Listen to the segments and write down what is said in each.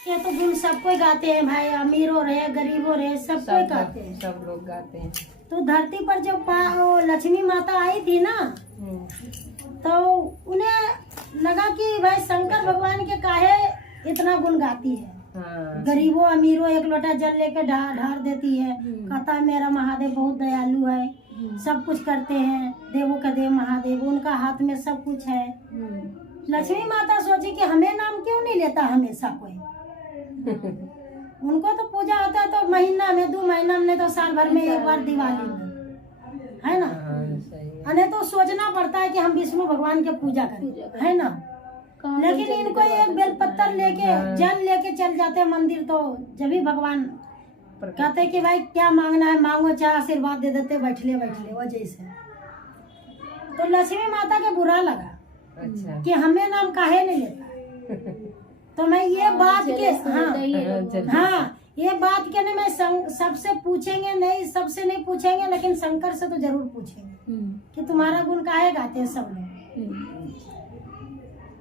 ये तो गुण सबको गाते हैं भाई, अमीरों रहे गरीबों रहे सबको गाते हैं, सब लोग गाते हैं। तो धरती पर जब लक्ष्मी माता आई थी ना, तो उन्हें लगा कि भाई शंकर भगवान के काहे इतना गुण गाती है। हाँ। गरीबों अमीरों एक लोटा जल लेकर ढार देती है, कहता है मेरा महादेव बहुत दयालु है, सब कुछ करते हैं, देवों का देव महादेव, उनका हाथ में सब कुछ है। लक्ष्मी माता सोची कि हमें नाम क्यों नहीं लेता हमेशा कोई। उनको तो पूजा होता है तो महीना में 2 महीना में, तो साल भर में एक बार दिवाली में, है ना। हमें तो सोचना पड़ता है कि हम विष्णु भगवान के पूजा करें, है ना। लेकिन इनको एक बेलपत्तर लेके जल लेके चल जाते हैं मंदिर, तो जब भी भगवान कहते कि भाई क्या मांगना है मांगो, चाहे आशीर्वाद दे देते बैठले बैठले वजह से। तो लक्ष्मी माता के बुरा लगा कि हमें नाम काहे नहीं लेता। तो मैं ये बात के हाँ ये बात के ना मैं सबसे पूछेंगे नहीं, सबसे नहीं पूछेंगे, लेकिन शंकर से तो जरूर पूछेंगे कि तुम्हारा गुण काहे गाते हैं सब लोग।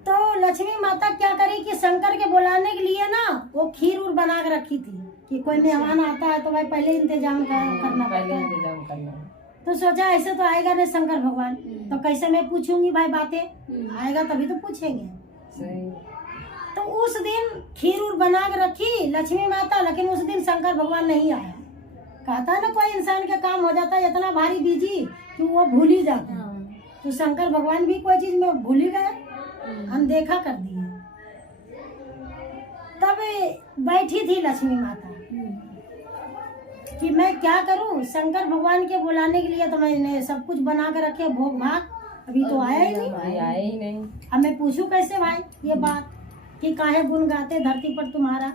तो लक्ष्मी माता क्या करी कि शंकर के बुलाने के लिए ना वो खीर उर बना के रखी थी कि कोई मेहमान आता है तो भाई पहले इंतजाम करना पड़ता है। तो सोचा ऐसे तो आएगा नहीं शंकर भगवान, तो कैसे मैं पूछूंगी भाई बातें, आएगा तभी तो पूछेंगे। तो उस दिन खीर उर बना के रखी लक्ष्मी माता, लेकिन उस दिन शंकर भगवान नहीं आया। कहता है ना कोई इंसान का काम हो जाता है इतना भारी बिजी कि वो भूल ही जाता है, तो शंकर भगवान भी कोई चीज में भूल ही गए, अनदेखा कर दिया। तब बैठी थी लक्ष्मी माता कि मैं क्या करूं, शंकर भगवान के बुलाने के लिए तो मैंने सब कुछ बना के रखे, भोग भाग, अभी तो आया ही नहीं। अब मैं पूछूं कैसे भाई ये बात कि काहे गुण गाते धरती पर तुम्हारा,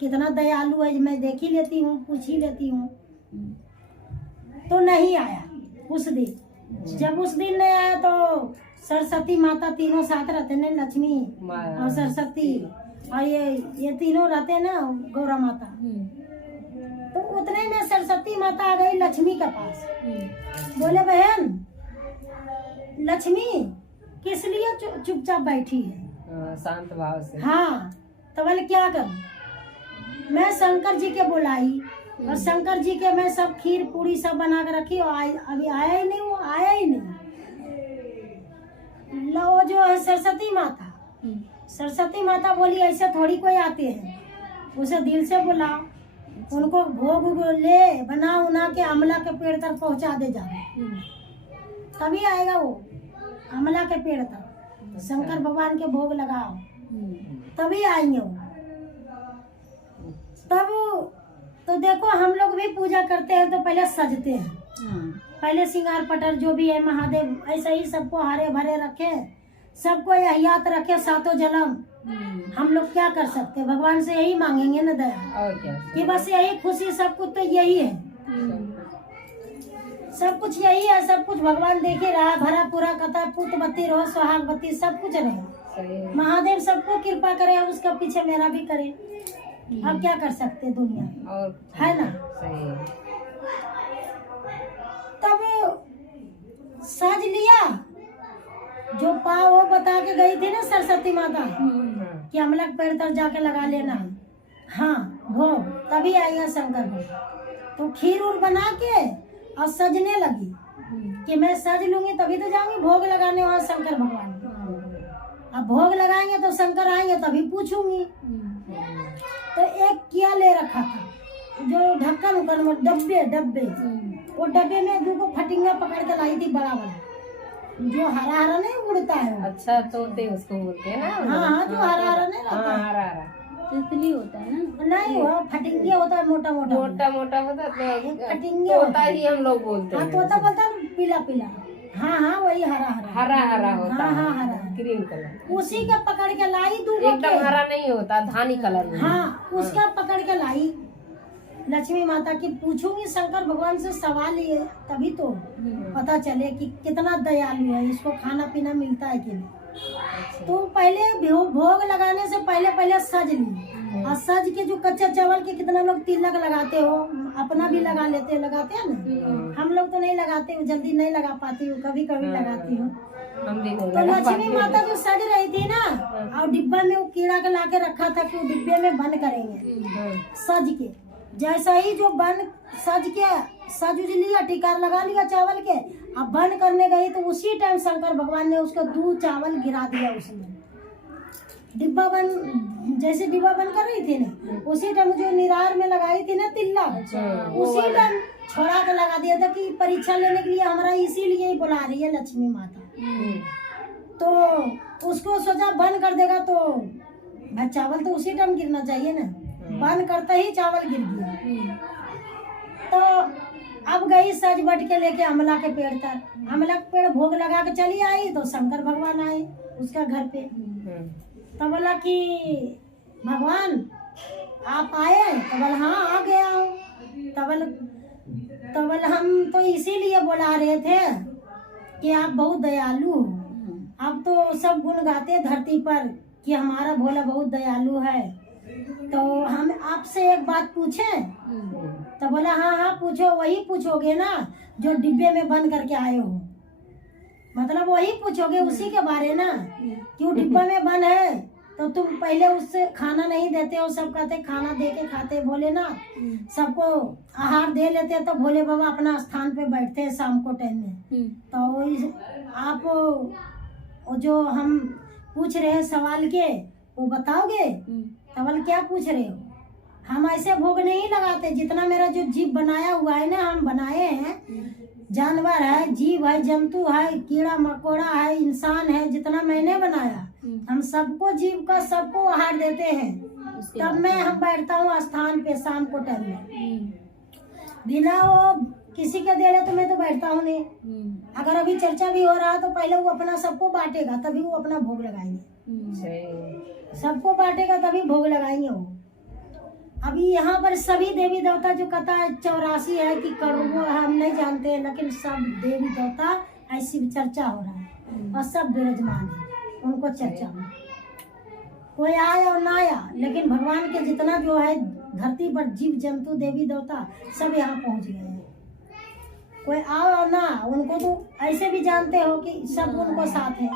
कितना दयालु है, मैं देख ही लेती हूँ, पूछ ही लेती हूँ। तो नहीं आया उस दिन। जब उस दिन नहीं आया तो सरस्वती माता तीनों साथ रहते हैं, लक्ष्मी और सरस्वती और ये तीनों रहते हैं ना गौरा माता। तो उतने में सरस्वती माता आ गई लक्ष्मी के पास, बोले बहन लक्ष्मी किस लिए चुपचाप बैठी है, शांत भाव से। हाँ तो बोले क्या करूं, मैं शंकर जी के बुलाई और शंकर जी के मैं सब खीर पूरी सब बना के रखी और अभी आया ही नहीं, वो आया ही नहीं। लो जो है सरस्वती माता बोली ऐसे थोड़ी कोई आते हैं, उसे दिल से बुलाओ, उनको भोग ले बना उना के अमला के पेड़ तक पहुंचा दे जाओ, तभी आएगा वो अमला के पेड़ तक। शंकर भगवान के भोग लगाओ तभी आएंगे वो। तब तो देखो हम लोग भी पूजा करते हैं तो पहले सजते हैं, पहले श्रृंगार पटर जो भी है महादेव ऐसे ही सबको हरे भरे रखे, सबको याद रखे सातों जन्म। हम लोग क्या कर सकते हैं, भगवान से यही मांगेंगे ना दया, और क्या कि बस यही खुशी, सब कुछ तो यही है, सब कुछ यही है, सब कुछ भगवान देखे रहा भरा पूरा कहता पुत बत्ती रहो सुहाग बत्ती सब कुछ रहे। महादेव सबको कृपा करे, उसका पीछे मेरा भी करे। अब क्या कर सकते दुनिया में, और है ना। तब सज लिया, जो पाव वो बता के गई थी ना सरस्वती माता कि अमला के पेड़ तर जाके लगा लेना, हाँ भोग तभी आएगा शंकर भोग। तो खीर उर बना के और सजने लगी कि मैं सज लूंगी तभी तो जाऊंगी भोग लगाने वहाँ शंकर भगवान। अब भोग लगाएंगे तो शंकर आएंगे तभी पूछूंगी। तो एक किया ले रखा था जो ढक्कन उकन में डब्बे वो डब्बे में 2 फटिंगा पकड़ के लाई थी, बड़ा बड़ा जो हरा हरा नहीं उड़ता है। अच्छा तोते उसको बोलते हैं ना। हाँ जो हरा हरा नहीं रहता, हरा तितली होता है ना, नहीं वो फटिंगे होता है, मोटा मोटा होता है तो फटिंगे होता ही हम लोग बोलते हैं। तोता बोलता है पीला, हाँ वही हरा होता है, हाँ हरा ग्रीन कलर। उसी का पकड़ के लाई, 2 एकदम हरा नहीं होता, धानी कलर में। हाँ उसका पकड़ के लाई लक्ष्मी माता की। पूछूंगी शंकर भगवान से सवाल ये, तभी तो पता चले कि कितना दयालु है, इसको खाना पीना मिलता है कि नहीं। तो पहले भोग लगाने से पहले सज ली, और सज के जो कच्चा चावल के कितना लोग तिलक लगाते हो, अपना भी लगाते हैं ना। हम लोग तो नहीं लगाते, जल्दी नहीं लगा पाती हूँ, कभी कभी लगाती हूँ। हम भी नहीं तो लगा लक्ष्मी पाते। माता जो सज रही थी ना, और डिब्बा में वो कीड़ा के लाके रखा था कि वो डिब्बे में बंद करेंगे हाँ, सज के। जैसा ही जो बंद सज उज लिया, टिकार लगा लिया चावल के, अब बंद करने गई तो उसी टाइम शंकर भगवान ने उसको दूध चावल गिरा दिया उसमें। डिब्बा बंद, जैसे डिब्बा बंद कर रही थी ना, उसी टाइम जो निरार में लगाई थी ना तिल्ला, उसी टाइम छोड़ा के लगा दिया था कि परीक्षा लेने के लिए हमारा इसीलिए ही बुला रही है लक्ष्मी माता। तो उसको सोचा बंद कर देगा तो भाई चावल तो उसी टाइम गिरना चाहिए ना, बंद करते ही चावल गिर गया। तो अब गई सज बट के लेके अमला के पेड़ तक, अमला के पेड़ भोग लगा के चली आई तो शंकर भगवान आए उसका घर पे। तो बोला कि भगवान आप आए? तो बोला हाँ आ गया हूँ। तो बोला हम तो इसीलिए बुला रहे थे कि आप बहुत दयालु हो। आप तो सब गुण गाते धरती पर कि हमारा भोला बहुत दयालु है। तो हम आपसे एक बात पूछें? तो बोला हाँ हाँ पूछो। वही पूछोगे ना जो डिब्बे में बंद करके आए हो, मतलब वही पूछोगे उसी के बारे ना, क्यों डिब्बा में बंद है तो तुम पहले उससे खाना नहीं देते हो। सब कहते खाना दे के खाते भोले ना, सबको आहार दे लेते तो भोले बाबा अपना स्थान पे बैठते हैं शाम को टाइम में। तो आप वो जो हम पूछ रहे हैं सवाल के वो बताओगे? तो बोले क्या पूछ रहे हो? हम ऐसे भोग नहीं लगाते, जितना मेरा जो जीव बनाया हुआ है ना, हम बनाए हैं, जानवर है, जीव है, जंतु है, कीड़ा मकोड़ा है, इंसान है, जितना मैंने बनाया हम सबको जीव का सबको आहार देते हैं। तब मैं हम बैठता हूँ स्थान पे शाम को टाइम में, बिना वो किसी के दे रहे तो मैं तो बैठता हूँ नहीं। अगर अभी चर्चा भी हो रहा है तो पहले वो अपना सबको बांटेगा तभी वो अपना भोग लगाएंगे, सबको बांटेगा तभी भोग लगाएंगे वो। अभी यहाँ पर सभी देवी देवता जो कथा 84 है कि करोड़ों हम नहीं जानते हैं, लेकिन सब देवी देवता ऐसी चर्चा हो रहा है और सब विराजमान है उनको चर्चा में। कोई आया और ना आया, लेकिन भगवान के जितना जो है धरती पर जीव जंतु देवी देवता सब यहाँ पहुँच गए हैं। कोई आओ और ना, उनको तो ऐसे भी जानते हो कि सब उनको साथ है,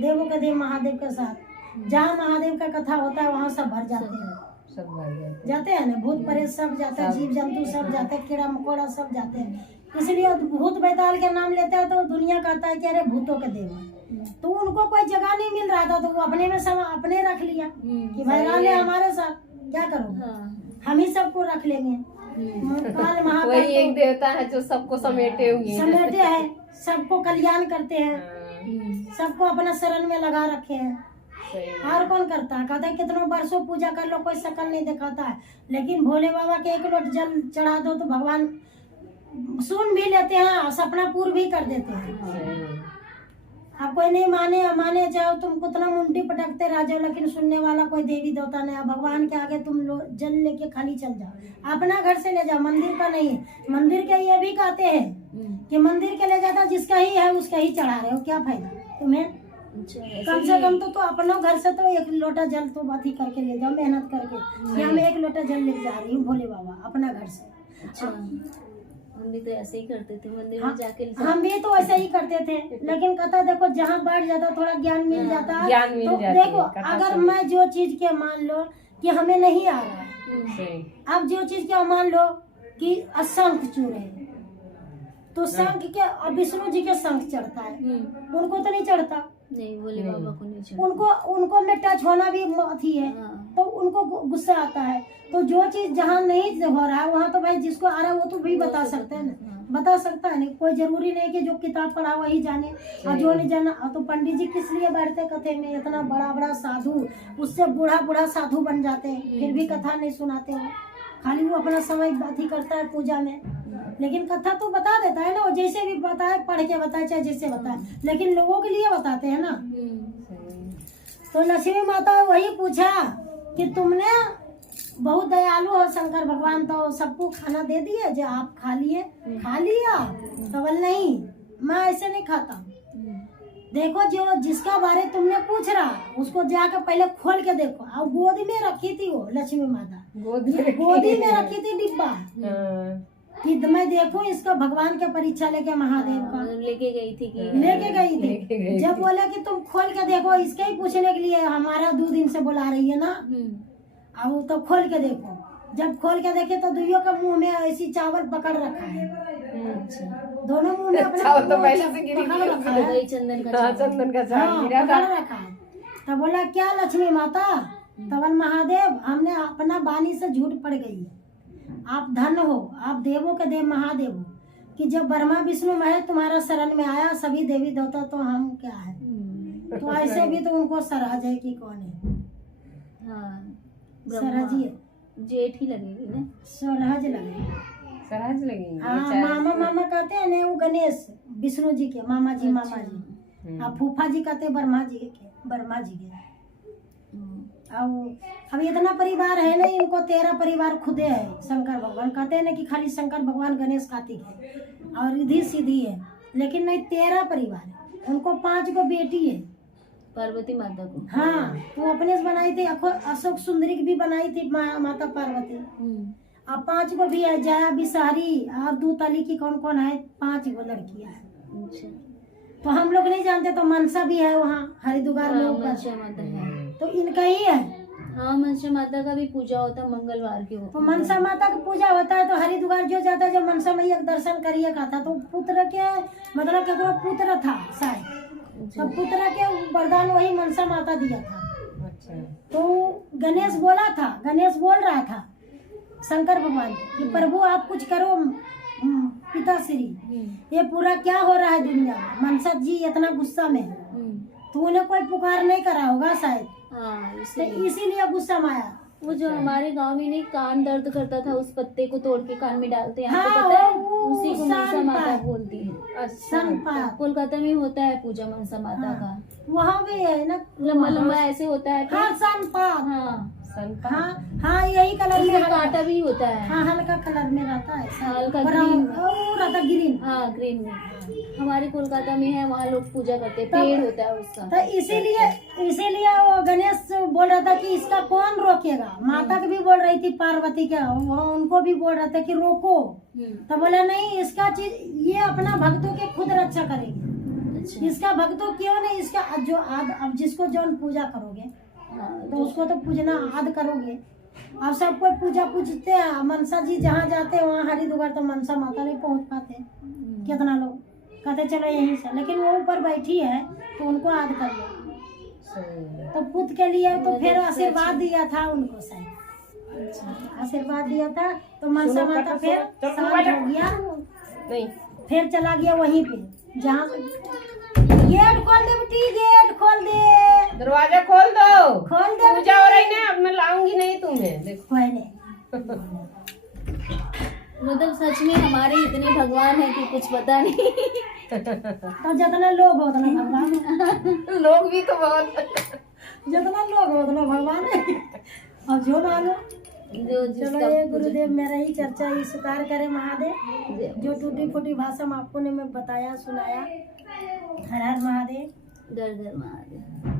देवों के देव महादेव के साथ। जहाँ महादेव का कथा होता है वहाँ सब भर जाते हैं, सब जाते हैं ना, भूत प्रेत सब जाते हैं, जीव जंतु सब जाते हैं, कीड़ा मकोड़ा सब जाते हैं। इसलिए भूत बैताल के नाम लेते हैं तो दुनिया कहता है कि अरे भूतों के देव है। तो उनको कोई जगह नहीं मिल रहा था तो वो अपने में सब अपने रख लिया कि भैरान है हमारे साथ, क्या करो हम ही सबको रख लेंगे। काल महाकाल वही एक देवता है जो सबको समेटे हुए समेटे है, सबको कल्याण करते हैं, सबको अपना शरण में लगा रखे हैं। और कौन करता है? कहता है कितनों वर्षों पूजा कर लो कोई शकल नहीं दिखाता है, लेकिन भोले बाबा के एक लोट जल चढ़ा दो तो भगवान सुन भी लेते हैं और सपना पूर्ण भी कर देते हैं। अब कोई नहीं माने जाओ तुम कितना मुंडी पटकते रह जाओ, लेकिन सुनने वाला कोई देवी देवता नहीं। भगवान के आगे तुम जल लेके खाली चल जाओ, अपना घर से ले जाओ, मंदिर का नहीं है। मंदिर के ये भी कहते हैं कि मंदिर के ले जाता जिसका ही है उसका ही चढ़ा रहे हो, क्या फायदा तुम्हें? कम से कम तो अपना घर से तो एक लोटा जल तो बात ही करके ले जाओ, मेहनत करके। यहाँ मैं एक लोटा जल लेके जा रही हूँ भोले बाबा अपना घर से। हम भी तो ऐसे ही करते थे, मंदिर में जाके हम भी तो ऐसे ही करते थे, लेकिन कथा देखो जहाँ बैठ जाता थोड़ा ज्ञान मिल जाता। ज्ञान मिल तो जाती है, देखो अगर मैं जो चीज के मान लो कि हमें नहीं आ रहा है, अब जो चीज के मान लो कि शंख चूर है तो शंख के और विष्णु जी के शंख चढ़ता है, उनको तो नहीं चढ़ता। नहीं, भोले बाबा को नहीं चढ़ता। उनको में टच होना भी अथी है, तो उनको गुस्सा आता है। तो जो चीज जहाँ नहीं हो रहा है वहाँ तो भाई जिसको आ रहा है वो तो भी बता सकते हैं ना, बता सकता है ना। कोई जरूरी नहीं कि जो किताब पढ़ा वही जाने और जो नहीं जाना। तो पंडित जी किस लिए बैठते कथे में? इतना बड़ा बड़ा साधु, उससे बूढ़ा साधु बन जाते हैं, फिर भी कथा नहीं सुनाते हो, खाली वो अपना समय अथी करता है पूजा में। लेकिन कथा तो बता देता है ना, वो जैसे भी बताए, पढ़ के बताए चाहे जैसे बताए, लेकिन लोगों के लिए बताते हैं ना। तो लक्ष्मी माता वही पूछा कि तुमने बहुत दयालु हो शंकर भगवान, तो सबको खाना दे दिए जो आप खा लिया? तो बोल नहीं, मैं ऐसे नहीं खाता। देखो जो जिसका बारे तुमने पूछ रहा उसको जाकर पहले खोल के देखो। और गोद में रखी थी वो लक्ष्मी माता, गोदी में रखी थी डिब्बा। कि मैं देखूं इसको भगवान के परीक्षा लेके महादेव का लेके गई थी कि लेके गई थी। जब बोले कि तुम खोल के देखो, इसके ही पूछने के लिए हमारा 2 दिन से बुला रही है ना, अब वो तो खोल के देखो। जब खोल के देखे तो दुइयों का मुंह में ऐसी चावल पकड़ रखा है। अच्छा, दोनों मुंह में अपना चावल तो पहले से गिरी पकड़ रखा है। वही चंदन का हाँ, चावल। चंदन का चावल हाँ, गिरा था। पकड़ रखा है। तब बोला क्या लक्ष्मी माता, तवन महादेव, हमने अपना वाणी से झूठ पड़ गई। आप धन हो, आप देवों के देव महादेव हो, कि जब ब्रह्मा विष्णु महेश तुम्हारा शरण में आया, सभी देवी देवता तो हम क्या है। तो ऐसे भी तो उनको सरहज है कि कौन है। हाँ, सरहज ही है, जेठ ही लगेगी ना। सरहज लगे। सरहज लगेंगे। हाँ, मामा कहते हैं ना, वो गणेश विष्णु जी के मामा जी, मामा जी। अब फूफा जी कहते ब्रह्मा जी के। अब इतना परिवार है नहीं, इनको 13 परिवार खुदे है। शंकर भगवान कहते हैं ना कि खाली शंकर भगवान गणेश कार्तिक है और रिद्धि सीधी है, लेकिन नहीं 13 परिवार है। उनको 5 को बेटी है, पार्वती माता को। हाँ, वो अपने से बनाई थी। अशोक सुंदरी की भी बनाई थी माता पार्वती। अब 5 को भी है, जया बिसारी और दूतली की कौन कौन है, 5 को लड़कियां है। अच्छा, तो हम लोग नहीं जानते। तो मनसा भी है वहाँ हरिद्वार में ऊपर, मनसा माता है। तो इनका ही है। हाँ, मनसा माता का भी पूजा होता है मंगलवार के। तो मनसा माता की पूजा होता है। तो हरिद्वार जो जाता है, जब मनसा मैया के दर्शन करिए का था, तो पुत्र के मतलब केकरो पुत्र था शायद, तो पुत्र के वरदान वही मनसा माता दिया था। अच्छा। तो गणेश गणेश बोल रहा था शंकर भगवान कि प्रभु आप कुछ करो पिताश्री, ये पूरा क्या हो रहा है दुनिया में। मनसा जी इतना गुस्सा में है, तो उन्हें कोई पुकार नहीं करा होगा शायद। हाँ, तो इसीलिए गुस्सा में आया। वो जो हमारे गांव में नहीं कान दर्द करता था, उस पत्ते को तोड़ के कान में डालते हैं, आपको हाँ, पता है? वो उसी को मनसा माता सनपात। बोलती है। सनपात। कोलकाता में होता है पूजा मनसा माता का। वहाँ भी है ना, लंबा लंबा ऐसे होता है। हाँ सनपात। हाँ, हाँ यही कलर में इसमें कांटा भी होता है। हाँ, हल्का कलर में रहता है, हल्का ब्राउन ग्रीन। और रहता ग्रीन। हाँ, ग्रीन में। हमारे कोलकाता में है, वहाँ लोग पूजा करते हैं, पेड़ होता है उसका। तो इसीलिए वो गणेश बोल रहा था कि इसका कौन रोकेगा। माता भी बोल रही थी पार्वती के, उनको भी बोल रहा था कि रोको। तो बोला नहीं, इसका चीज ये अपना भक्तों के खुद रक्षा करेगी। अच्छा। इसका भक्तों क्यों नहीं, इसका जो अब जिसको जो पूजा करोगे तो उसको तो पूजना आद करोगे। अब सब कोई पूजा पूजते हैं, मनसा जी जहाँ जाते हैं वहाँ हरिद्वार, तो मनसा माता नहीं पहुँच पाते। कितना लोग कहते चलो यहीं से, लेकिन वो ऊपर बैठी है तो उनको आद कर लो। तो पुत्र के लिए तो फिर आशीर्वाद दिया था उनको, शायद आशीर्वाद दिया था। तो मनसा माता फिर शांत हो गया, नहीं फिर चला गया वहीं पे जहाँ। गेट खोल दे बेटी, गेट खोल दे, दरवाजा खोल दो। पूजा हो रही ना, अब मैं लाऊंगी नहीं तुम्हें। देखो मतलब सच में हमारे इतने भगवान है कि कुछ पता नहीं। तो जितना लोग हो उतना भगवान। लोग भी तो बहुत, जितना लोग हो उतना भगवान है। अब जो मानो। चलो ये गुरुदेव मेरा ही चर्चा ही स्वीकार करे महादेव। जो टूटी फूटी भाषा में आपको ने मैं बताया सुनाया। हर हर महादेव, घर घर महादेव।